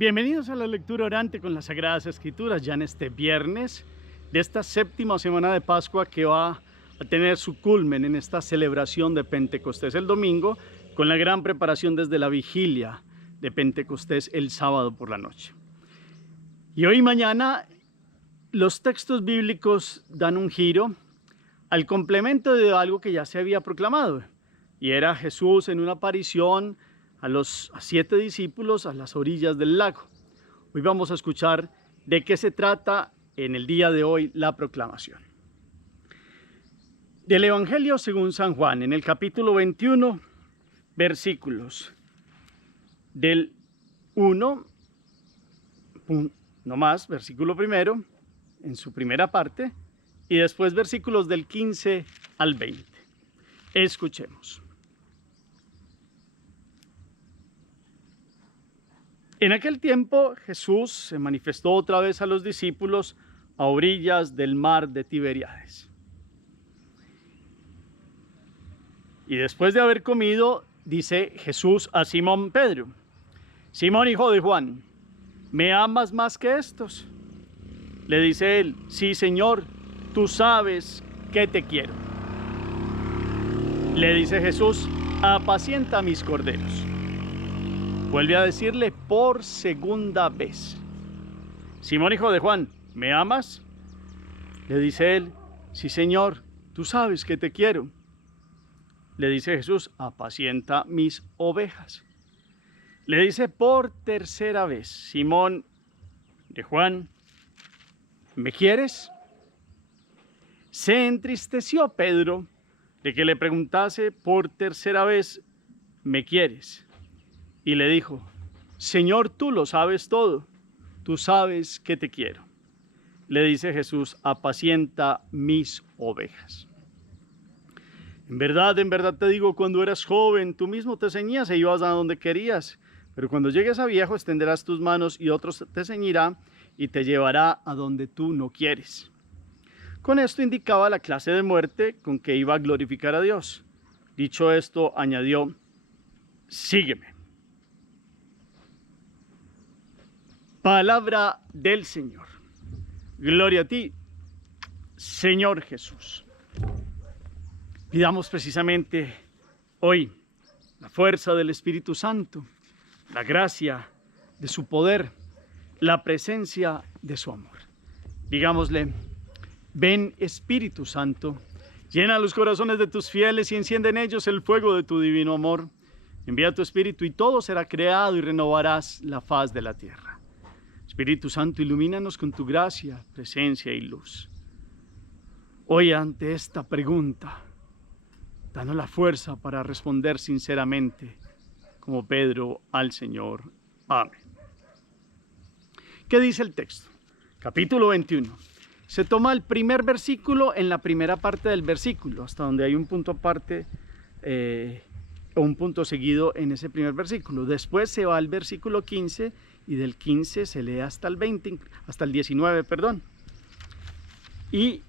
Bienvenidos a la lectura orante con las Sagradas Escrituras, ya en este viernes de esta séptima semana de Pascua que va a tener su culmen en esta celebración de Pentecostés el domingo, con la gran preparación desde la vigilia de Pentecostés el sábado por la noche. Y hoy y mañana los textos bíblicos dan un giro al complemento de algo que ya se había proclamado, y era Jesús en una aparición a los 7 discípulos a las orillas del lago. Hoy vamos a escuchar de qué se trata en el día de hoy la proclamación. Del Evangelio según San Juan, en el capítulo 21, versículos del 1, no más, versículo primero, en su primera parte, y después versículos del 15 al 20. Escuchemos. En aquel tiempo Jesús se manifestó otra vez a los discípulos a orillas del mar de Tiberíades. Y después de haber comido, dice Jesús a Simón Pedro: Simón, hijo de Juan, ¿me amas más que estos? Le dice él: sí, Señor, tú sabes que te quiero. Le dice Jesús: apacienta mis corderos. Vuelve a decirle por segunda vez: Simón, hijo de Juan, ¿me amas? Le dice él: sí, Señor, tú sabes que te quiero. Le dice Jesús: apacienta mis ovejas. Le dice por tercera vez: Simón de Juan, ¿me quieres? Se entristeció Pedro de que le preguntase por tercera vez: ¿me quieres? Y le dijo: Señor, tú lo sabes todo, tú sabes que te quiero. Le dice Jesús: apacienta mis ovejas. En verdad te digo, cuando eras joven, tú mismo te ceñías e ibas a donde querías. Pero cuando llegues a viejo, extenderás tus manos y otros te ceñirá y te llevará a donde tú no quieres. Con esto indicaba la clase de muerte con que iba a glorificar a Dios. Dicho esto, añadió: sígueme. Palabra del Señor. Gloria a ti, Señor Jesús. Pidamos precisamente hoy la fuerza del Espíritu Santo, la gracia de su poder, la presencia de su amor. Digámosle: ven, Espíritu Santo, llena los corazones de tus fieles y enciende en ellos el fuego de tu divino amor. Envía tu Espíritu y todo será creado y renovarás la faz de la tierra. Espíritu Santo, ilumínanos con tu gracia, presencia y luz. Hoy, ante esta pregunta, danos la fuerza para responder sinceramente, como Pedro al Señor. Amén. ¿Qué dice el texto? Capítulo 21. Se toma el primer versículo en la primera parte del versículo, hasta donde hay un punto aparte o un punto seguido en ese primer versículo. Después se va al versículo 15 y del 15 se lee hasta el 20, hasta el 19, perdón. Y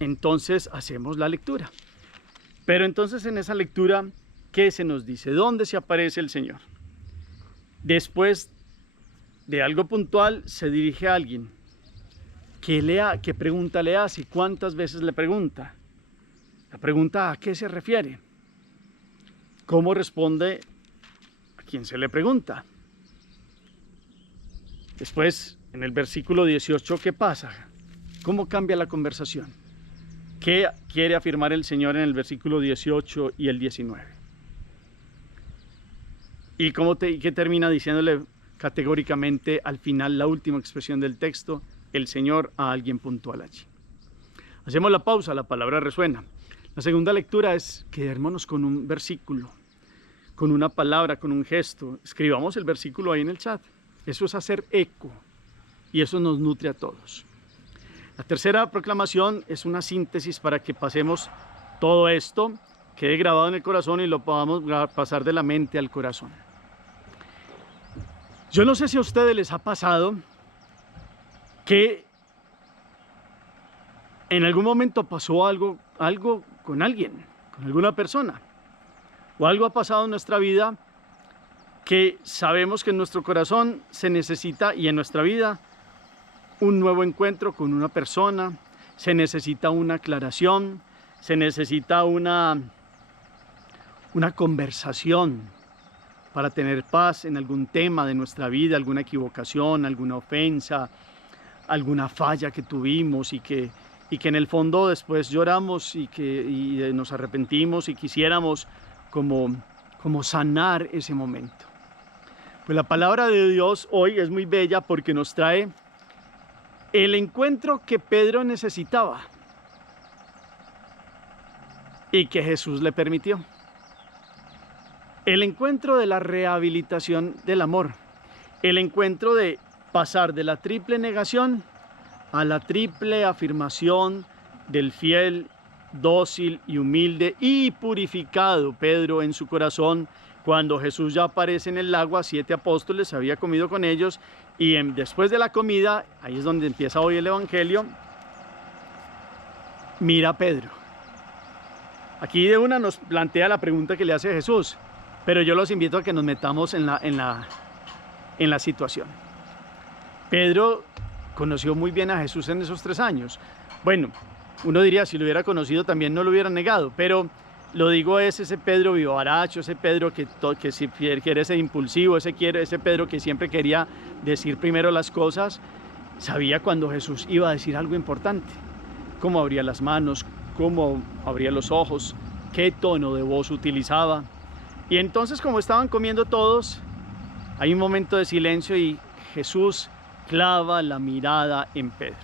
entonces hacemos la lectura. Pero entonces en esa lectura, ¿qué se nos dice? ¿Dónde se aparece el Señor? Después de algo puntual se dirige a alguien. ¿Qué pregunta le hace y cuántas veces le pregunta? La pregunta: ¿a qué se refiere? ¿Cómo responde a quien se le pregunta? Después, en el versículo 18, ¿qué pasa? ¿Cómo cambia la conversación? ¿Qué quiere afirmar el Señor en el versículo 18 y el 19? ¿Y qué termina diciéndole categóricamente al final, la última expresión del texto, el Señor a alguien puntual allí? Hacemos la pausa, la palabra resuena. La segunda lectura es quedémonos con un versículo, con una palabra, con un gesto. Escribamos el versículo ahí en el chat. Eso es hacer eco y eso nos nutre a todos. La tercera proclamación es una síntesis para que pasemos todo esto, quede grabado en el corazón y lo podamos pasar de la mente al corazón. Yo no sé si a ustedes les ha pasado que en algún momento pasó algo con alguien, con alguna persona, o algo ha pasado en nuestra vida que sabemos que en nuestro corazón se necesita, y en nuestra vida, un nuevo encuentro con una persona, se necesita una aclaración, se necesita una conversación para tener paz en algún tema de nuestra vida, alguna equivocación, alguna ofensa, alguna falla que tuvimos y que en el fondo después lloramos y nos arrepentimos y quisiéramos como sanar ese momento. Pues la palabra de Dios hoy es muy bella porque nos trae el encuentro que Pedro necesitaba y que Jesús le permitió. El encuentro de la rehabilitación del amor, el encuentro de pasar de la triple negación a la triple afirmación del fiel, dócil y humilde y purificado Pedro en su corazón, cuando Jesús ya aparece en el agua, 7 apóstoles, había comido con ellos, y después de la comida, ahí es donde empieza hoy el Evangelio, mira a Pedro. Aquí de una nos plantea la pregunta que le hace Jesús, pero yo los invito a que nos metamos en la situación. Pedro conoció muy bien a Jesús en esos 3 años. Bueno, uno diría, si lo hubiera conocido también no lo hubiera negado, pero lo digo es ese Pedro vivaracho, ese Pedro que si quiere ser impulsivo, ese Pedro que siempre quería decir primero las cosas, sabía cuando Jesús iba a decir algo importante, cómo abría las manos, cómo abría los ojos, qué tono de voz utilizaba. Y entonces, como estaban comiendo todos, hay un momento de silencio y Jesús clava la mirada en Pedro.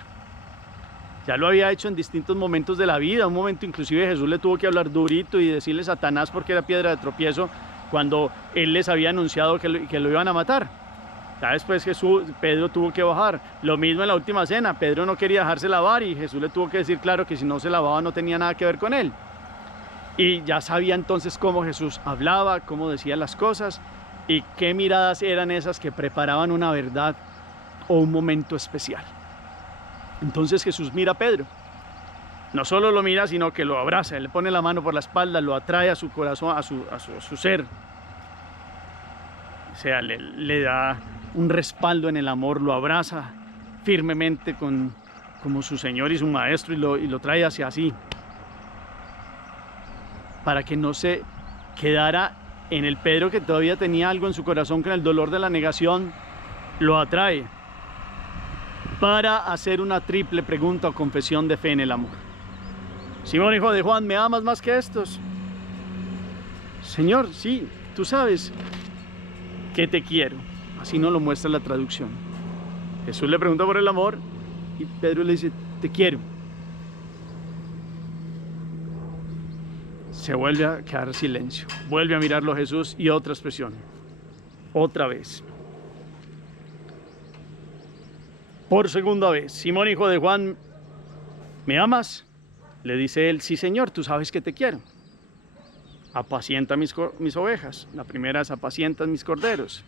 Ya lo había hecho en distintos momentos de la vida. Un momento inclusive Jesús le tuvo que hablar durito y decirle Satanás porque era piedra de tropiezo cuando él les había anunciado que lo iban a matar. Ya después Pedro tuvo que bajar. Lo mismo en la última cena. Pedro no quería dejarse lavar y Jesús le tuvo que decir claro que si no se lavaba no tenía nada que ver con él. Y ya sabía entonces cómo Jesús hablaba, cómo decía las cosas y qué miradas eran esas que preparaban una verdad o un momento especial. Entonces Jesús mira a Pedro. No solo lo mira, sino que lo abraza, le pone la mano por la espalda, lo atrae a su corazón, a su ser. O sea, le da un respaldo en el amor, lo abraza firmemente como su Señor y su Maestro y lo trae hacia sí. Para que no se quedara en el Pedro que todavía tenía algo en su corazón con el dolor de la negación, lo atrae para hacer una triple pregunta o confesión de fe en el amor. Simón, hijo de Juan, ¿me amas más que estos? Señor, sí, tú sabes que te quiero. Así nos lo muestra la traducción. Jesús le pregunta por el amor y Pedro le dice, te quiero. Se vuelve a quedar silencio, vuelve a mirarlo a Jesús y otra expresión, otra vez. Por segunda vez, Simón, hijo de Juan, ¿me amas? Le dice él, sí Señor, tú sabes que te quiero. Apacienta mis ovejas. La primera es apacienta mis corderos.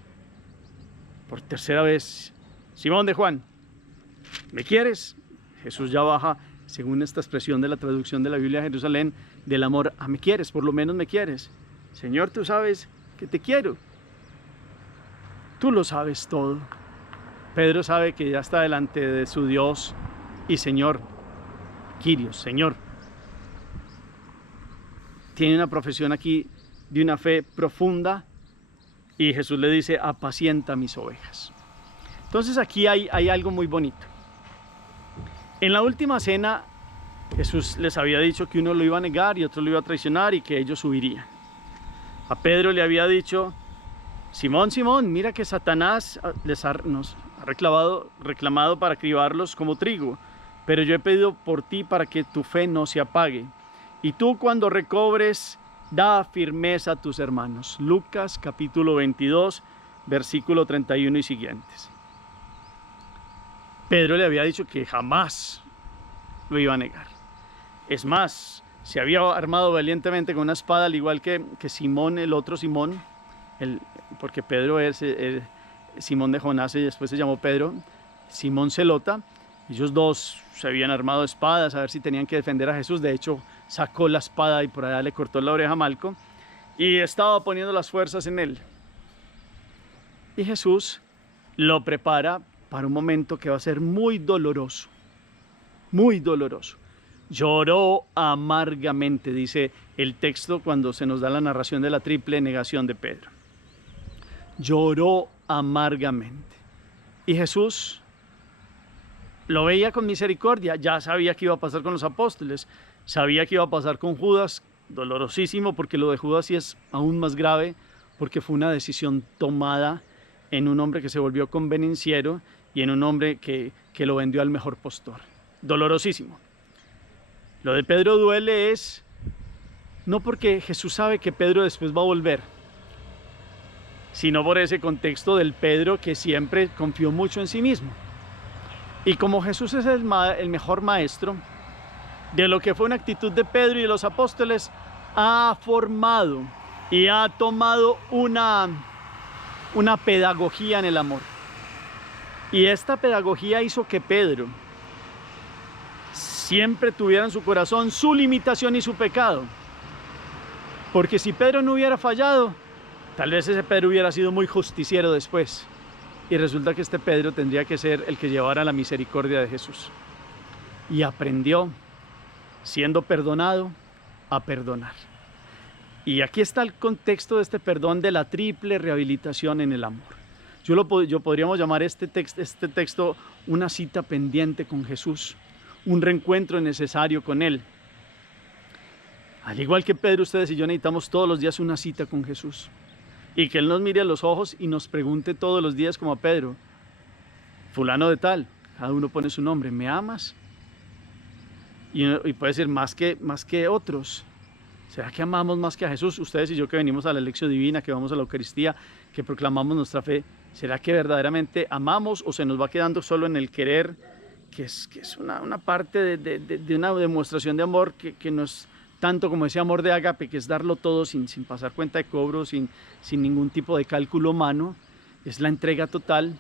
Por tercera vez, Simón de Juan, ¿me quieres? Jesús ya baja, según esta expresión de la traducción de la Biblia de Jerusalén, del amor a me quieres, por lo menos me quieres. Señor, tú sabes que te quiero. Tú lo sabes todo. Pedro sabe que ya está delante de su Dios y Señor, Kyrios, Señor. Tiene una profesión aquí de una fe profunda y Jesús le dice, apacienta mis ovejas. Entonces aquí hay algo muy bonito. En la última cena, Jesús les había dicho que uno lo iba a negar y otro lo iba a traicionar y que ellos huirían. A Pedro le había dicho, Simón, Simón, mira que Satanás nos ha reclamado para cribarlos como trigo, pero yo he pedido por ti para que tu fe no se apague. Y tú cuando recobres, da firmeza a tus hermanos. Lucas capítulo 22, versículo 31 y siguientes. Pedro le había dicho que jamás lo iba a negar. Es más, se había armado valientemente con una espada, al igual que Simón, el otro Simón, porque Pedro es Simón de Jonás y después se llamó Pedro, Simón Zelota. Ellos dos se habían armado espadas a ver si tenían que defender a Jesús. De hecho, sacó la espada y por allá le cortó la oreja a Malco y estaba poniendo las fuerzas en él. Y Jesús lo prepara para un momento que va a ser muy doloroso, muy doloroso. Lloró amargamente, dice el texto cuando se nos da la narración de la triple negación de Pedro. Lloró amargamente. Y Jesús lo veía con misericordia, ya sabía que iba a pasar con los apóstoles, sabía que iba a pasar con Judas, dolorosísimo, porque lo de Judas sí es aún más grave, porque fue una decisión tomada en un hombre que se volvió convenenciero y en un hombre que lo vendió al mejor postor. Dolorosísimo. Lo de Pedro duele es no porque Jesús sabe que Pedro después va a volver, sino por ese contexto del Pedro que siempre confió mucho en sí mismo. Y como Jesús es el mejor maestro de lo que fue una actitud de Pedro y de los apóstoles, ha formado y ha tomado una pedagogía en el amor. Y esta pedagogía hizo que Pedro siempre tuviera en su corazón su limitación y su pecado. Porque si Pedro no hubiera fallado, tal vez ese Pedro hubiera sido muy justiciero después. Y resulta que este Pedro tendría que ser el que llevara la misericordia de Jesús. Y aprendió, siendo perdonado, a perdonar. Y aquí está el contexto de este perdón, de la triple rehabilitación en el amor. Podríamos llamar este texto una cita pendiente con Jesús, un reencuentro necesario con Él. Al igual que Pedro, ustedes y yo necesitamos todos los días una cita con Jesús. Y que Él nos mire a los ojos y nos pregunte todos los días como a Pedro, fulano de tal, cada uno pone su nombre, ¿me amas? Y puede ser más que otros. ¿Será que amamos más que a Jesús? Ustedes y yo que venimos a la lección divina, que vamos a la Eucaristía, que proclamamos nuestra fe, ¿será que verdaderamente amamos o se nos va quedando solo en el querer, que es una parte de una demostración de amor que no es tanto como ese amor de ágape, que es darlo todo sin pasar cuenta de cobro, sin ningún tipo de cálculo humano? Es la entrega total.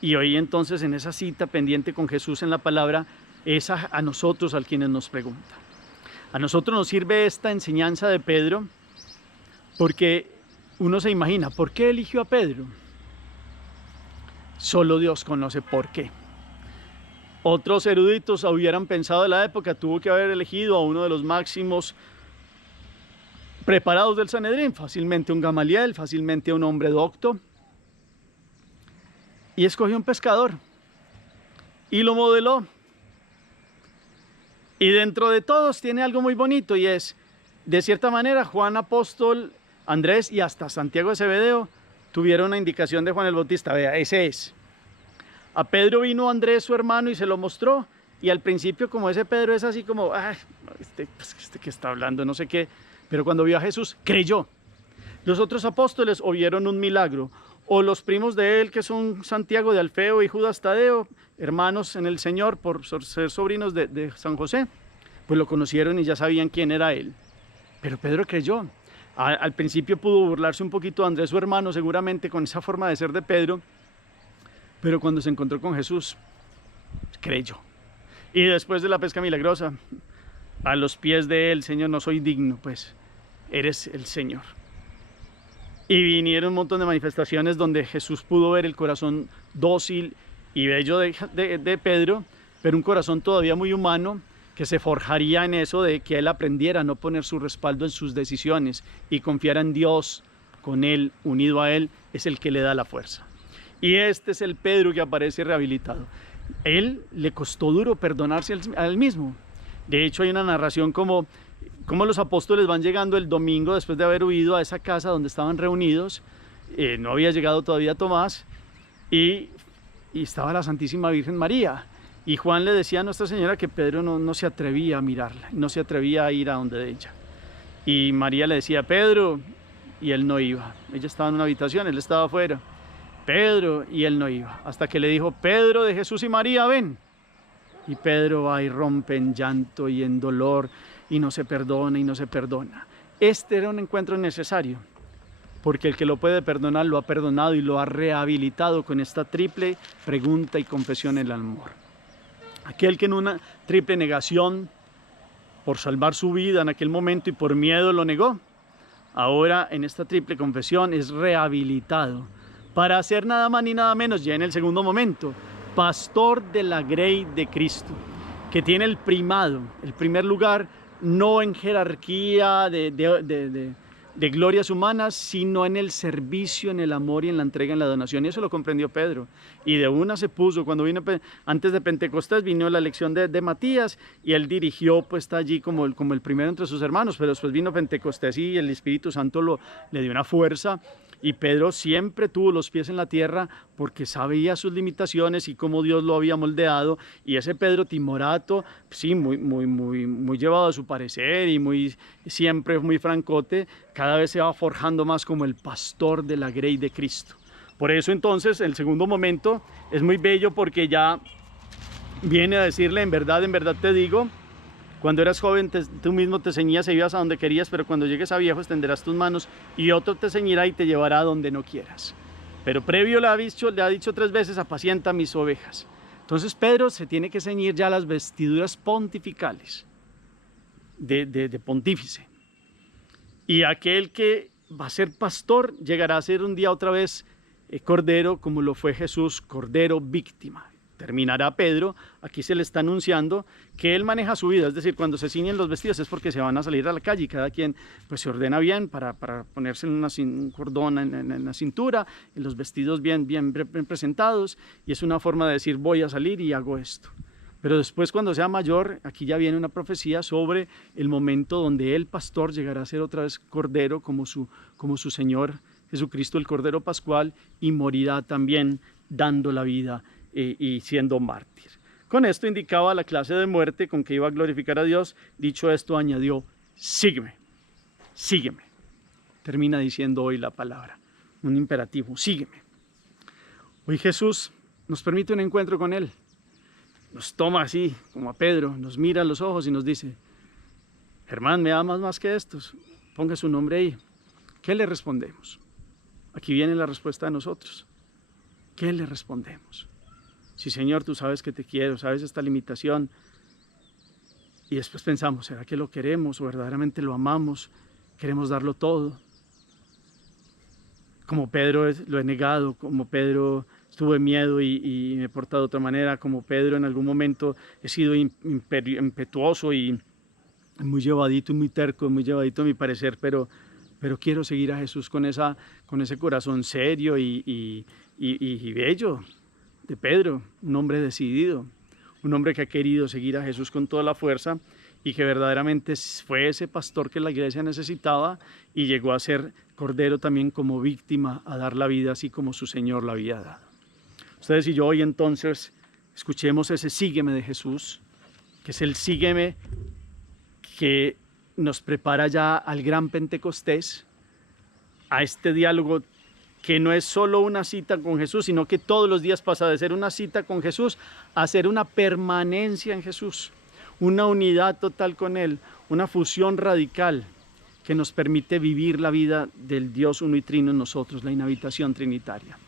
Y hoy entonces en esa cita pendiente con Jesús en la palabra, es a nosotros al quienes nos pregunta. A nosotros nos sirve esta enseñanza de Pedro porque uno se imagina, ¿por qué eligió a Pedro? Solo Dios conoce por qué. Otros eruditos hubieran pensado de la época, tuvo que haber elegido a uno de los máximos preparados del Sanedrín, fácilmente un Gamaliel, fácilmente un hombre docto, y escogió un pescador y lo modeló. Y dentro de todos tiene algo muy bonito, y es, de cierta manera, Juan Apóstol, Andrés y hasta Santiago de Zebedeo tuvieron una indicación de Juan el Bautista. Vea, ese es. A Pedro vino Andrés, su hermano, y se lo mostró. Y al principio, como ese Pedro es así como, este que está hablando, no sé qué. Pero cuando vio a Jesús, creyó. Los otros apóstoles o vieron un milagro, o los primos de él, que son Santiago de Alfeo y Judas Tadeo, hermanos en el Señor por ser sobrinos de San José, pues lo conocieron y ya sabían quién era él. Pero Pedro creyó. Al principio pudo burlarse un poquito de Andrés, su hermano, seguramente con esa forma de ser de Pedro, pero cuando se encontró con Jesús, creyó. Y después de la pesca milagrosa, a los pies de él, Señor, no soy digno, pues eres el Señor. Y vinieron un montón de manifestaciones donde Jesús pudo ver el corazón dócil y bello de Pedro, pero un corazón todavía muy humano, que se forjaría en eso de que él aprendiera a no poner su respaldo en sus decisiones y confiara en Dios. Con él, unido a él, es el que le da la fuerza. Y este es el Pedro que aparece rehabilitado. Él le costó duro perdonarse a él mismo. De hecho, hay una narración como los apóstoles van llegando el domingo después de haber huido a esa casa donde estaban reunidos. No había llegado todavía Tomás y estaba la Santísima Virgen María. Y Juan le decía a Nuestra Señora que Pedro no se atrevía a mirarla, no se atrevía a ir a donde ella. Y María le decía, Pedro, y él no iba. Ella estaba en una habitación, él estaba afuera. Pedro, y él no iba. Hasta que le dijo, Pedro de Jesús y María, ven. Y Pedro va y rompe en llanto y en dolor, y no se perdona y no se perdona. Este era un encuentro necesario, porque el que lo puede perdonar lo ha perdonado y lo ha rehabilitado con esta triple pregunta y confesión en el amor. Aquel que en una triple negación, por salvar su vida en aquel momento y por miedo lo negó, ahora en esta triple confesión es rehabilitado para ser nada más ni nada menos, ya en el segundo momento, pastor de la grey de Cristo, que tiene el primado, el primer lugar, no en jerarquía de glorias humanas, sino en el servicio, en el amor y en la entrega, en la donación. Y eso lo comprendió Pedro. Y de una se puso, cuando vino, antes de Pentecostés, vino la elección de Matías, y él dirigió, pues está allí como el primero entre sus hermanos, pero después vino Pentecostés y el Espíritu Santo le dio una fuerza. Y Pedro siempre tuvo los pies en la tierra porque sabía sus limitaciones y cómo Dios lo había moldeado. Y ese Pedro timorato, sí, muy llevado a su parecer y siempre muy francote, cada vez se va forjando más como el pastor de la grey de Cristo. Por eso entonces el segundo momento es muy bello, porque ya viene a decirle: en verdad te digo, cuando eras joven tú mismo te ceñías e ibas a donde querías, pero cuando llegues a viejo extenderás tus manos y otro te ceñirá y te llevará a donde no quieras. Pero previo le ha dicho 3 veces: apacienta mis ovejas. Entonces Pedro se tiene que ceñir ya las vestiduras pontificales de pontífice. Y aquel que va a ser pastor llegará a ser un día otra vez cordero, como lo fue Jesús, cordero víctima. Terminará Pedro, aquí se le está anunciando que él maneja su vida, es decir, cuando se ciñen los vestidos es porque se van a salir a la calle y cada quien pues se ordena bien para ponerse un cordón en la cintura, en los vestidos bien presentados, y es una forma de decir: voy a salir y hago esto. Pero después, cuando sea mayor, aquí ya viene una profecía sobre el momento donde el pastor llegará a ser otra vez cordero como su Señor Jesucristo, el Cordero Pascual, y morirá también dando la vida y siendo mártir. Con esto indicaba la clase de muerte con que iba a glorificar a Dios. Dicho esto, añadió: sígueme, sígueme. Termina diciendo hoy la palabra, un imperativo: sígueme. Hoy Jesús nos permite un encuentro con Él. Nos toma así, como a Pedro, nos mira a los ojos y nos dice: Germán, ¿me amas más que estos? Ponga su nombre ahí. ¿Qué le respondemos? Aquí viene la respuesta de nosotros. ¿Qué le respondemos? Sí, Señor, tú sabes que te quiero, sabes esta limitación. Y después pensamos: ¿será que lo queremos o verdaderamente lo amamos? ¿Queremos darlo todo? Como Pedro lo he negado, como Pedro tuve miedo y me he portado de otra manera, como Pedro en algún momento he sido impetuoso y muy llevadito y muy terco, muy llevadito a mi parecer, pero quiero seguir a Jesús con ese corazón serio y bello de Pedro, un hombre decidido, un hombre que ha querido seguir a Jesús con toda la fuerza y que verdaderamente fue ese pastor que la iglesia necesitaba y llegó a ser cordero también como víctima, a dar la vida así como su Señor la había dado. Ustedes y yo hoy entonces escuchemos ese sígueme de Jesús, que es el sígueme que nos prepara ya al gran Pentecostés, a este diálogo que no es solo una cita con Jesús, sino que todos los días pasa de ser una cita con Jesús a ser una permanencia en Jesús, una unidad total con Él, una fusión radical que nos permite vivir la vida del Dios uno y trino en nosotros, la inhabitación trinitaria.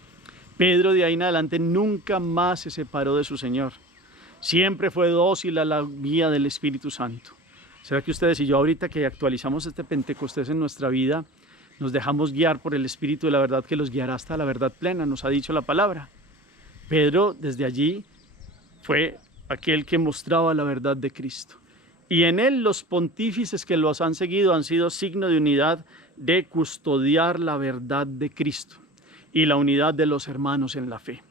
Pedro de ahí en adelante nunca más se separó de su Señor, siempre fue dócil a la guía del Espíritu Santo. ¿Será que ustedes y yo, ahorita que actualizamos este Pentecostés en nuestra vida, nos dejamos guiar por el Espíritu de la verdad que los guiará hasta la verdad plena? Nos ha dicho la palabra. Pedro desde allí fue aquel que mostraba la verdad de Cristo. Y en él los pontífices que los han seguido han sido signo de unidad, de custodiar la verdad de Cristo y la unidad de los hermanos en la fe,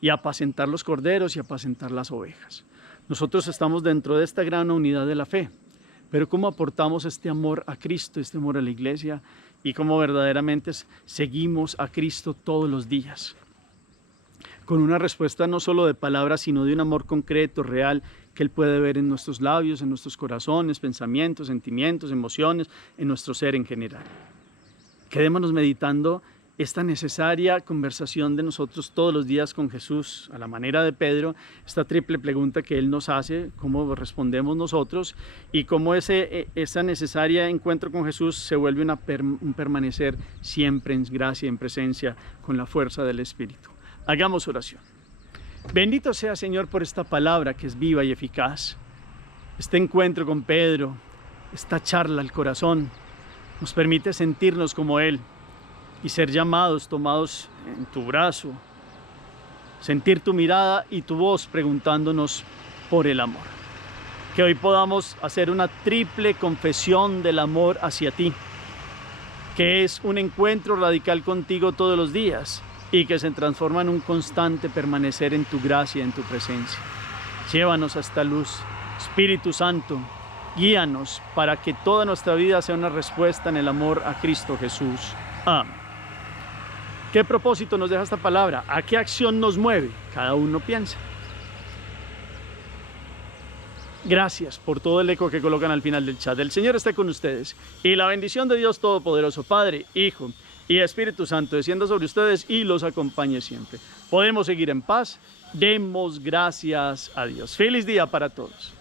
y apacentar los corderos y apacentar las ovejas. Nosotros estamos dentro de esta gran unidad de la fe, pero ¿cómo aportamos este amor a Cristo, este amor a la iglesia? Y cómo verdaderamente seguimos a Cristo todos los días, con una respuesta no solo de palabras, sino de un amor concreto, real, que Él puede ver en nuestros labios, en nuestros corazones, pensamientos, sentimientos, emociones, en nuestro ser en general. Quedémonos meditando esta necesaria conversación de nosotros todos los días con Jesús, a la manera de Pedro, esta triple pregunta que Él nos hace, cómo respondemos nosotros y cómo ese necesaria encuentro con Jesús se vuelve un permanecer siempre en gracia, en presencia, con la fuerza del Espíritu. Hagamos oración. Bendito sea, Señor, por esta palabra que es viva y eficaz. Este encuentro con Pedro, esta charla al corazón, nos permite sentirnos como Él y ser llamados, tomados en tu brazo, sentir tu mirada y tu voz preguntándonos por el amor. Que hoy podamos hacer una triple confesión del amor hacia ti, que es un encuentro radical contigo todos los días y que se transforma en un constante permanecer en tu gracia, en tu presencia. Llévanos a esta luz. Espíritu Santo, guíanos para que toda nuestra vida sea una respuesta en el amor a Cristo Jesús. Amén. ¿Qué propósito nos deja esta palabra? ¿A qué acción nos mueve? Cada uno piensa. Gracias por todo el eco que colocan al final del chat. El Señor esté con ustedes y la bendición de Dios Todopoderoso, Padre, Hijo y Espíritu Santo descienda sobre ustedes y los acompañe siempre. Podemos seguir en paz. Demos gracias a Dios. Feliz día para todos.